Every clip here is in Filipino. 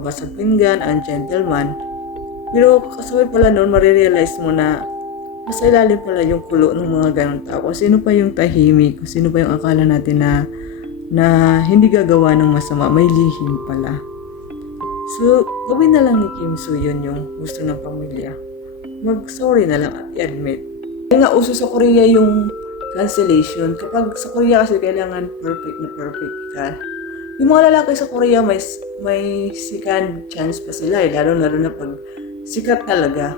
basag pinggan, ang gentleman. Pero kasabay pala noon, marirealize mo na nasa ilalim pala yung kulo ng mga ganong tao. Kung sino pa yung tahimik, kung sino pa yung akala natin na hindi gagawa ng masama, may lihim pala. So, gawin na lang ni Kim Soo yun yung gusto ng pamilya. Mag-sorry na lang at i-admit. Kaya nga uso sa Korea yung cancellation. Kapag sa Korea kasi kailangan perfect na perfect ka. Yung mga lalaki sa Korea may second chance pa sila eh. Lalo na pag sikat talaga.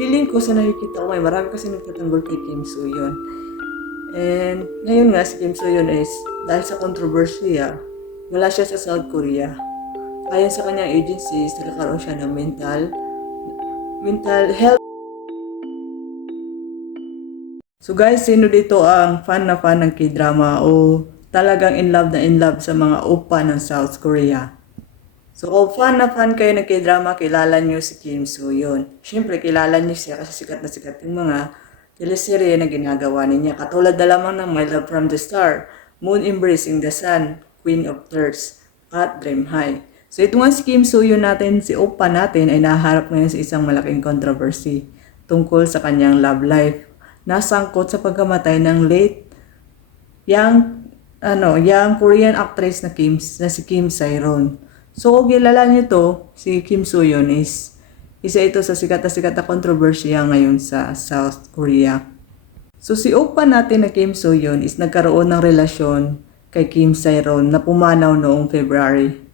Feeling ko sa nakikita ko marami kasi nagtatanggol kay Kim Soo yun. And ngayon nga si Kim Soo yun is dahil sa kontrobersiya, wala siya sa South Korea. Ayon sa kanyang agencies, nagkakaroon siya ng mental health. So guys, sino dito ang fan na fan ng K-drama o talagang in love na in love sa mga oppa ng South Korea? So kung fan na fan kayo ng K-drama, kilala niyo si Kim Soo Hyun. Siyempre, kilala niyo siya kasi sikat na sikat yung mga teleserye na ginagawa niya. Katulad na lamang ng My Love from the Star, Moon Embracing the Sun, Queen of Tears, at Dream High. So ito nga si Kim Soo Hyun natin, si oppa natin ay naharap ngayon sa isang malaking controversy tungkol sa kanyang love life. Nasangkot sa pagkamatay ng late young Korean actress na si Kim Sae-ron. So kung kilala niyo to, si Kim Soo Hyun is isa ito sa sikat na kontrobersiya ngayon sa South Korea. So si oppa natin na Kim Soo Hyun is nagkaroon ng relasyon kay Kim Sae-ron na pumanaw noong February.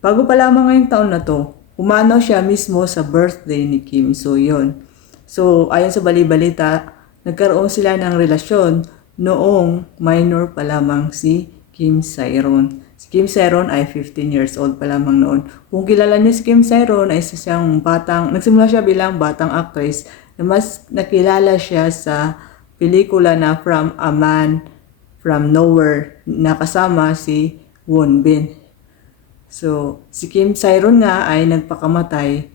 Bago pa lamang ngayong taon na to, pumanaw siya mismo sa birthday ni Kim Soo Hyun. So ayon sa bali-balita, nagkaroon sila ng relasyon noong minor pa lamang si Kim Sae-ron. Si Kim Sae-ron ay 15 years old pa lamang noon. Kung kilala niyo si Kim Sae-ron ay isa siyang nagsimula siya bilang batang actress na mas nakilala siya sa pelikula na From a Man From Nowhere na kasama si Won Bin. So, si Kim Sae-ron nga ay nagpakamatay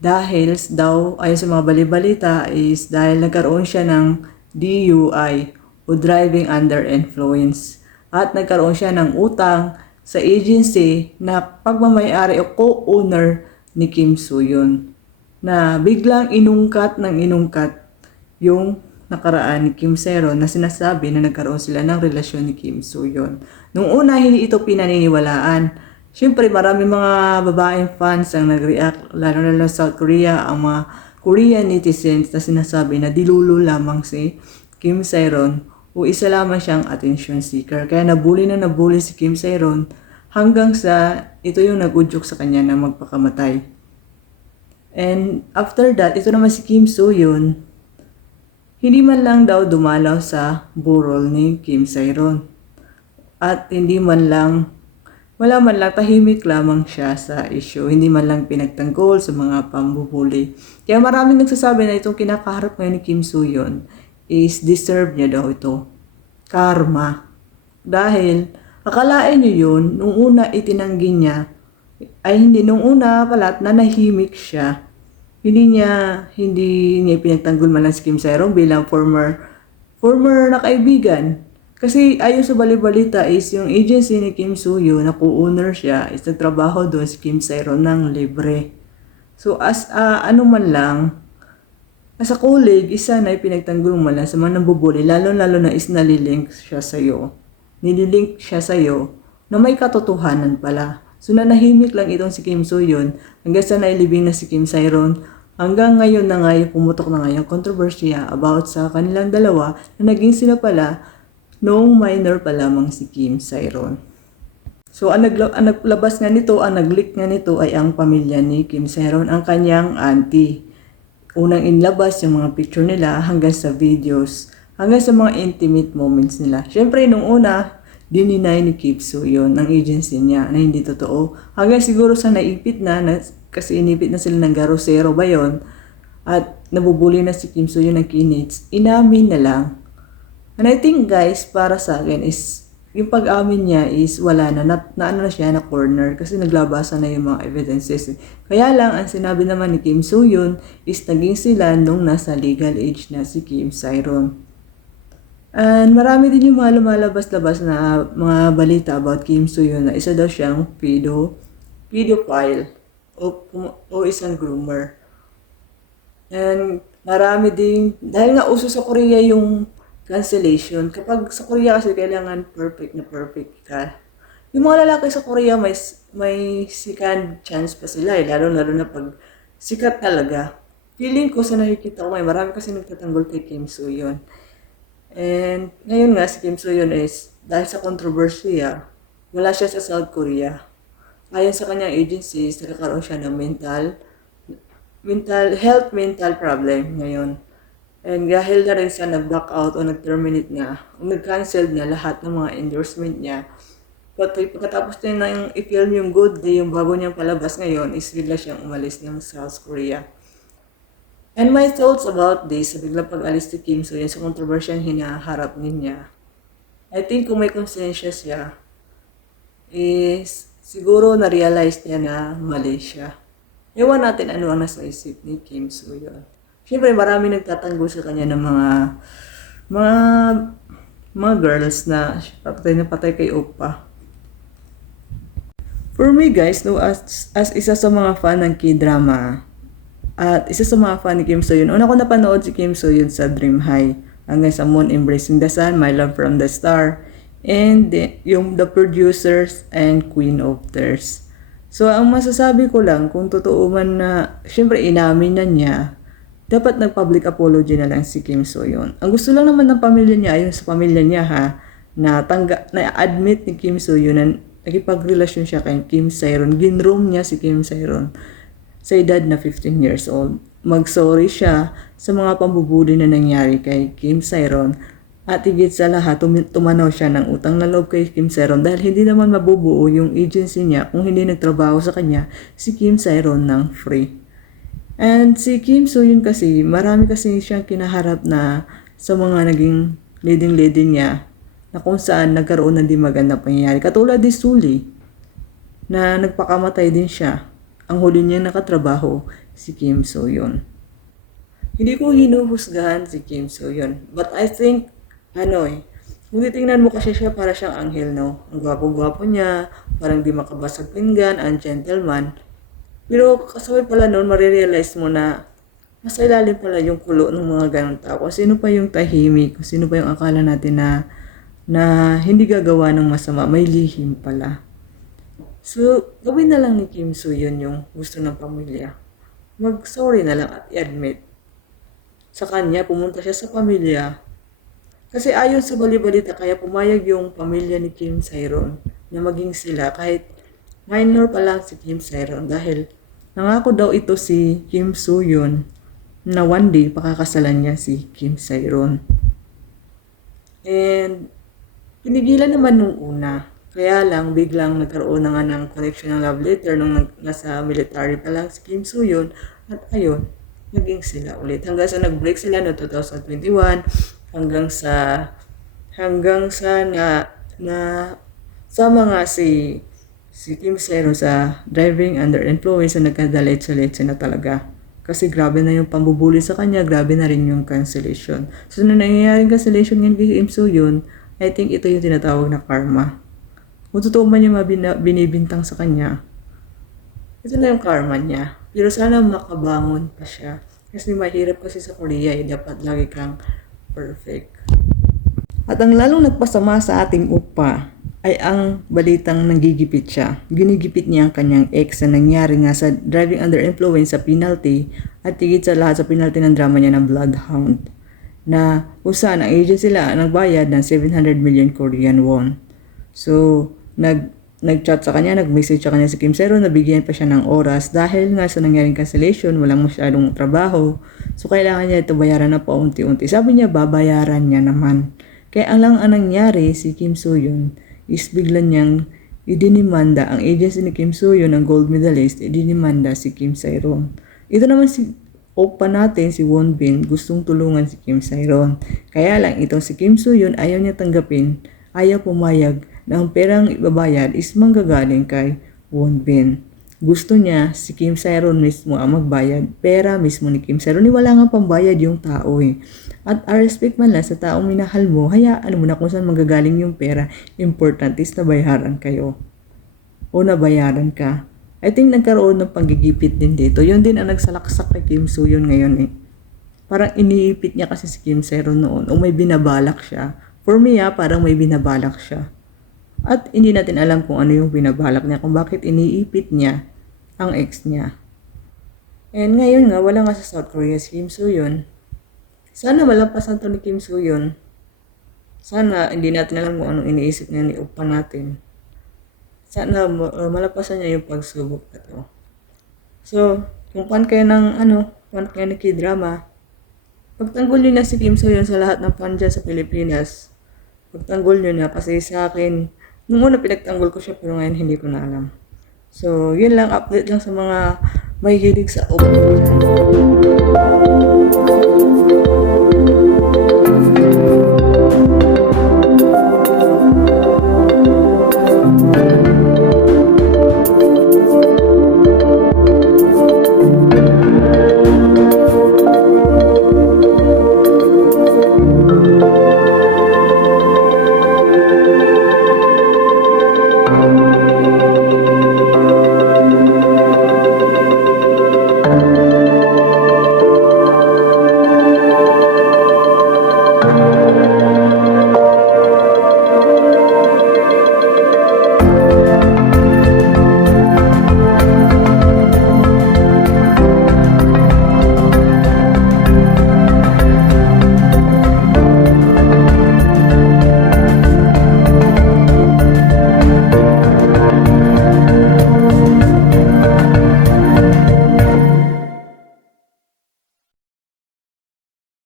dahil daw, ayon sa mga balibalita, is dahil nagkaroon siya ng DUI o driving under influence. At nagkaroon siya ng utang sa agency na pagmamayari o co-owner ni Kim Soo Hyun. Na biglang inungkat yung nakaraan ni Kim Sae-ron na sinasabi na nagkaroon sila ng relasyon ni Kim Soo Hyun. Nung una, hindi ito pinaniniwalaan. Siyempre, marami mga babaeng fans ang nag-react, lalo na sa South Korea, ang mga Korean netizens na sinasabi na dilulo lamang si Kim Sae-ron o isa lamang siyang attention seeker. Kaya nabully si Kim Sae-ron hanggang sa ito yung nag-udyok sa kanya na magpakamatay. And after that, ito naman si Kim Soo Hyun, hindi man lang daw dumalaw sa burol ni Kim Sae-ron. At wala man lang, tahimik lamang siya sa issue. Hindi man lang pinagtanggol sa mga pambubuli. Kaya maraming nagsasabi na itong kinakaharap ngayon ni Kim Soo Hyun is deserve niya daw ito. Karma. Dahil, akalain niyo yun, nung una itinanggi niya, ay hindi, nung una pala nanahimik siya. Hindi niya pinagtanggol man lang si Kim Sae-ron bilang former na kaibigan. Kasi ayon sa balibalita is yung agency ni Kim Soo Hyun na co-owner siya is nagtrabaho doon si Kim Sae-ron ng libre. So as a colleague, isa na ipinagtanggol mo lang sa mga nambubuli, lalo na is nililink siya sa'yo na may katotohanan pala. So nanahimik lang itong si Kim Soo Hyun hanggang sa nailibing na si Kim Sae-ron. Hanggang ngayon na ngayon, pumutok na ngayon kontrobersiya about sa kanilang dalawa na naging sila pala noong minor pa lamang si Kim Sae-ron. So ang naglabas nga nito, ang nag-leak nga nito ay ang pamilya ni Kim Sae-ron, ang kanyang auntie. Unang inlabas yung mga picture nila hanggang sa videos, hanggang sa mga intimate moments nila. Siyempre nung una, dininay ni Kim Soo Hyun ng agency niya na hindi totoo. Hanggang siguro sa naipit na kasi inipit na sila ng garosero ba yun, at nabubuli na si Kim Soo Hyun ng kinits, inamin na lang. And I think guys, para sa akin is, yung pag-amin niya is wala na siya na corner kasi naglabasan na yung mga evidences. Kaya lang, ang sinabi naman ni Kim Soo Hyun is naging sila nung nasa legal age na si Kim Sae-ron. And marami din yung mga lumalabas-labas na mga balita about Kim Soo Hyun na isa daw siyang pedophile o isang groomer. And marami din, dahil nga uso sa Korea yung cancellation. Kapag sa Korea kasi kailangan perfect na perfect ka. Yung mga lalaki sa Korea may second chance pa sila eh, lalo na pag sikat talaga. Feeling ko sa nakikita ko marami kasi nagtatanggol kay Kim Soo Hyun. And ngayon nga si Kim Soo Hyun is dahil sa kontrobersiya, wala siya sa South Korea. Ayon sa kanyang agencies, nagkakaroon siya ng mental problem ngayon. And dahil na rin siya nag-back out o nag-terminate na, o nag-cancel na lahat ng mga endorsement niya. Pagkatapos niya na yung i-film yung Good Day, yung bago niyang palabas ngayon, is bigla siyang umalis ng South Korea. And my thoughts about this, sa biglang pag-alis ni Kim Soo Hyun sa kontrobersyang hinaharap niya, I think kung may konsensya siya, is siguro na-realize niya na mali siya. Ewan natin ano ang nasa isip ni Kim Soo Hyun. Siyempre marami nagtatanggol sa kanya ng mga mga girls na patay kay Oppa. For me guys, no, as isa sa mga fan ng K-drama at isa sa mga fan ni Kim Soo Hyun, una ko napanood si Kim Soo Hyun sa Dream High hanggang sa Moon Embracing the Sun, My Love from the Star, and yung The Producers and Queen of Tears. So, ang masasabi ko lang, kung totoo man na, syempre inamin na niya, dapat nag-public apology na lang si Kim Soo Hyun. Ang gusto lang naman ng pamilya niya, ayon sa pamilya niya na-admit ni Kim Soo Hyun na nakipagrelasyon siya kay Kim Sae-ron. Ginroom niya si Kim Sae-ron sa edad na 15 years old. Mag-sorry siya sa mga pambubuli na nangyari kay Kim Sae-ron. At higit sa lahat, tumanaw siya ng utang na loob kay Kim Sae-ron dahil hindi naman mabubuo yung agency niya kung hindi nagtrabaho sa kanya si Kim Sae-ron ng free. And si Kim Soo Hyun kasi, marami kasi siyang kinaharap na sa mga naging leading lady niya na kung saan nagkaroon ng di magandang pangyayari. Katulad ni Sully na nagpakamatay din siya. Ang huli niya nakatrabaho si Kim Soo Hyun. Hindi ko hinuhusgahan si Kim Soo Hyun, but I think kung titingnan mo kasi siya para siyang anghel, no? Ang gwapo-gwapo niya, parang di makabasag pinggan, ang gentleman. Pero kasabay pala noon, marirealize mo na mas ilalim pala yung kulo ng mga ganong tao. Kung sino pa yung tahimik, kung sino pa yung akala natin na hindi gagawa ng masama, may lihim pala. So, gawin na lang ni Kim Soo Hyun yung gusto ng pamilya. Mag-sorry na lang at i-admit. Sa kanya, pumunta siya sa pamilya. Kasi ayon sa bali-balita, kaya pumayag yung pamilya ni Kim Sae-ron na maging sila kahit minor pa lang si Kim Sae-ron dahil nangako daw ito si Kim Soo Hyun na one day pakakasalan niya si Kim Sae-ron. And pinigilan naman nung una. Kaya lang biglang nagkaroon na nga ng connection ng love letter nung nasa military pa lang si Kim Soo Hyun at ayun, naging sila ulit. Hanggang sa nag-break sila no 2021 hanggang sa sama nga si Kim Sae-ron sa driving under influence na nagkadaletse-letse na talaga. Kasi grabe na yung pambubuli sa kanya, grabe na rin yung cancellation. So, na nangyayaring cancellation ngayon kay Kim Soo Hyun, I think ito yung tinatawag na karma. Kung totoo man yung binibintang sa kanya, ito na yung karma niya. Pero sana makabangon pa siya. Kasi mahirap kasi sa Korea, dapat lagi kang perfect. At ang lalong nagpasama sa ating Oppa ay ang balitang nanggigipit siya. Ginigipit niya ang kanyang ex na nangyari nga sa driving under influence sa penalty at higit sa lahat sa penalty ng drama niya ng Bloodhound na kung saan ang agency sila nagbayad ng 700 million Korean won. So, nag-chat sa kanya, nag-message sa kanya si Kim Sae-ron, nabigyan pa siya ng oras dahil nga sa nangyaring cancellation, walang masyadong trabaho. So, kailangan niya ito bayaran na paunti-unti. Sabi niya, babayaran niya naman. Kaya ang nangyari si Kim Soo Hyun is bigla niyang idinimanda ang agency ni Kim Soo Hyun, ang gold medalist, idinimanda si Kim Sae-ron. Ito naman si Oppa natin, si Won Bin, gustong tulungan si Kim Sae-ron. Kaya lang, itong si Kim Soo Hyun ayaw niya tanggapin, ayaw pumayag na ang perang ibabayad is manggagaling kay Won Bin. Gusto niya si Kim Sae-ron mismo ang magbayad. Pera mismo ni Kim Sae-ron. Wala nga pambayad yung tao eh. At respect man lang sa taong minahal mo, hayaan mo na kung saan manggagaling yung pera. Important is na bayaran kayo. O nabayaran ka. I think nagkaroon ng panggigipit din dito. Yun din ang nagsalaksak kay Kim Soo Hyun ngayon eh. Parang iniipit niya kasi si Kim Sero noon o may binabalak siya. For me parang may binabalak siya. At hindi natin alam kung ano yung binabalak niya, kung bakit iniipit niya ang ex niya. And ngayon nga, wala nga sa South Korea si Kim Soo Hyun. Sana malampasan to ni Kim Soo Hyun. Sana hindi natin alam kung anong iniisip niya ni Oppa natin. Sana malampasan niya yung pagsubok na to. So, kung fan kayo ng fan kayo ng K-drama, pagtanggol nyo na si Kim Soo Hyun sa lahat ng fan dyan sa Pilipinas. Pagtanggol nyo na kasi sa akin, nung una pinagtanggol ko siya pero ngayon hindi ko na alam. So, yun lang, update lang sa mga may hilig sa Oppa dyan.